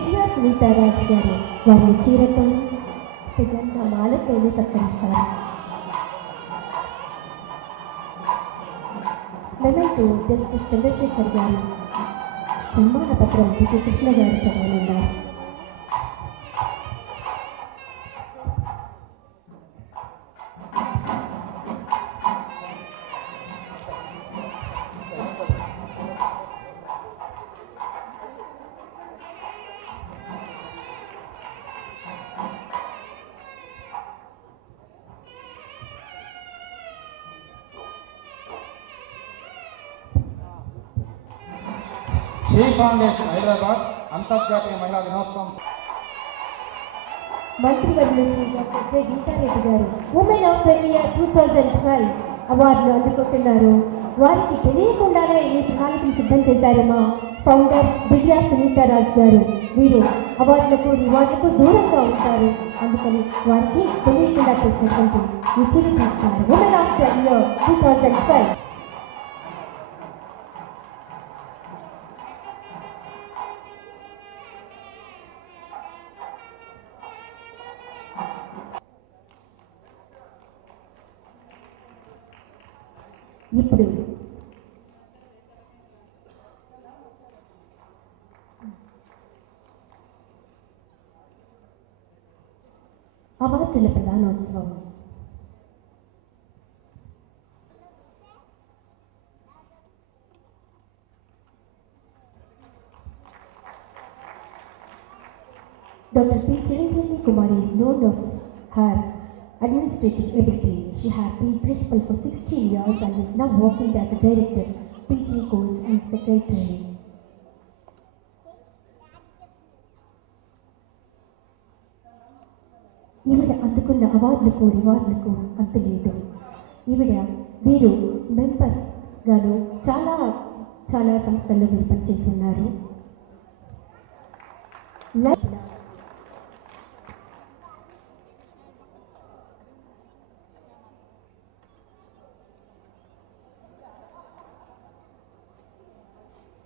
దివ్య సునీతారాజ్ గారు వారిని చీరతో సుగంధ మాలతోనూ సత్కరిస్తారు. నెలకు జస్టిస్ చంద్రశేఖర్ గారు సన్మాన పత్రం టి కృష్ణ గారు చదవనున్నారు. శ్రీ ఫౌండేషన్ హైదరాబాద్ అంతర్జాతీయ మహిళా దినోత్సవం. మంత్రివర్యులు శ్రీ డాక్టర్ జె గీతారెడ్డి గారు women of the year two thousand twelve అవార్డులు అందుకుంటున్నారు. వారికి తెలియకుండానే ఈ ప్రణాళికను సిద్ధం చేశారు మా ఫౌండర్ దివ్యా సునీతారాజ్ గారు వీరు అవార్డులకు రివార్డులకు దూరంగా ఉంటారు. అందుకని వారికి తెలియకుండా చేసినటువంటి ఈ చిరు women of the year two thousand นิดหนึ่งเอาบัตรเลยเป็นด้านนอนสอง Dr. P. Chiranjeevi Kumari is known of her administrative ability. She had been principal for 16 years and is now working as a director, teaching course and secretary. ఈవిడ అందుకున్న అవార్డులకు రివార్డులకు అంత లేదు ఈవిడ వీరు member గాను చాలా చాలా సంస్థల్లో వీరు పనిచేస్తున్నారు లైఫ్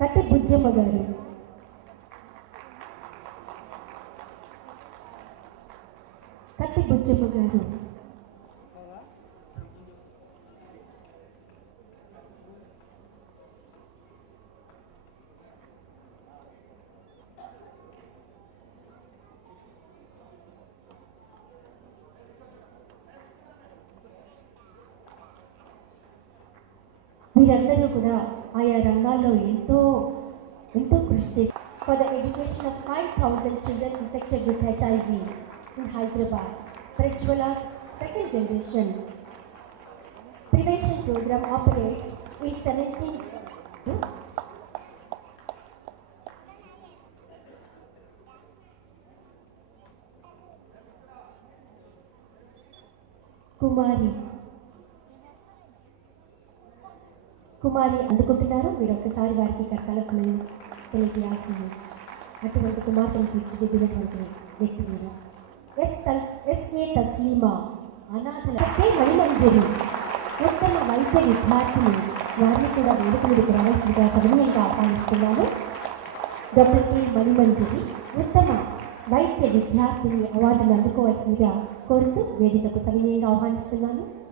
కట్టె బుజ్జమ్మ గారు. కట్టె బుజ్జమ్మ గారు. మీరందరూ కూడా ఆయా రంగాల్లో ఎంతో ఎంతో కృషి చేసి for the education of five thousand children infected with HIV in Hyderabad Prajwala second generation prevention programme operates in seventeen కుమారి కుమారి అందుకుంటున్నారో. మీరు ఒక్కసారి వారికి కర్తలకు తెలియజేయాల్సింది. అటువంటి కుమార్తెను తీర్చిదిద్దినటువంటి వ్యక్తి మీరు ఎస్ తస్ ఎస్ఏ తస్లీమా అనాథలకే మణిమంజరి. ఉత్తమ వైద్య విద్యార్థిని వారిని కూడా వేడుక మీదకి రావాల్సిందిగా సమయంగా ఆహ్వానిస్తున్నాను. డాక్టర్ కె మణిమంజరి ఉత్తమ వైద్య విద్యార్థిని అవార్డును అందుకోవాల్సిందిగా కోరుతూ వేదికకు సమయంగా ఆహ్వానిస్తున్నాను.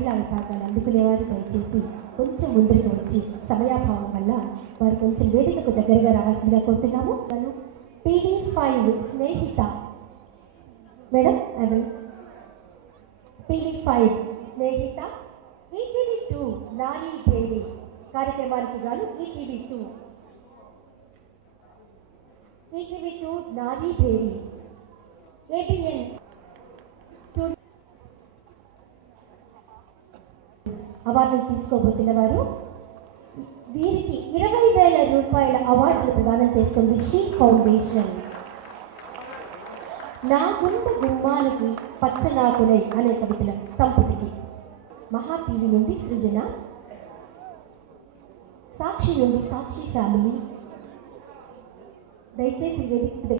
మహిళా అందుకునేవారు దయచేసి కొంచెం ముందుకు వచ్చి సమయాభావం వల్ల వారు కొంచెం వేదికకు దగ్గరగా రావాల్సిందిగా కోరుతున్నాము. TV five Snehitha. మేడం అది. TV five Snehitha. ETV two Nani Devi కార్యక్రమానికి గాను ETV two. ETV two Nani Devi. ABN అవార్డులు తీసుకోబోతున్న వారు వీరికి ఇరవై వేల రూపాయల అవార్డులు ప్రదానం చేస్తుంది షీ ఫౌండేషన్. నా గుండె గుమ్మానికి పచ్చనాకులై అనే కవితల సంపుటికి మహా టీవీ నుండి సృజన సాక్షి నుండి సాక్షి ఫ్యామిలీ. దయచేసి వేదిక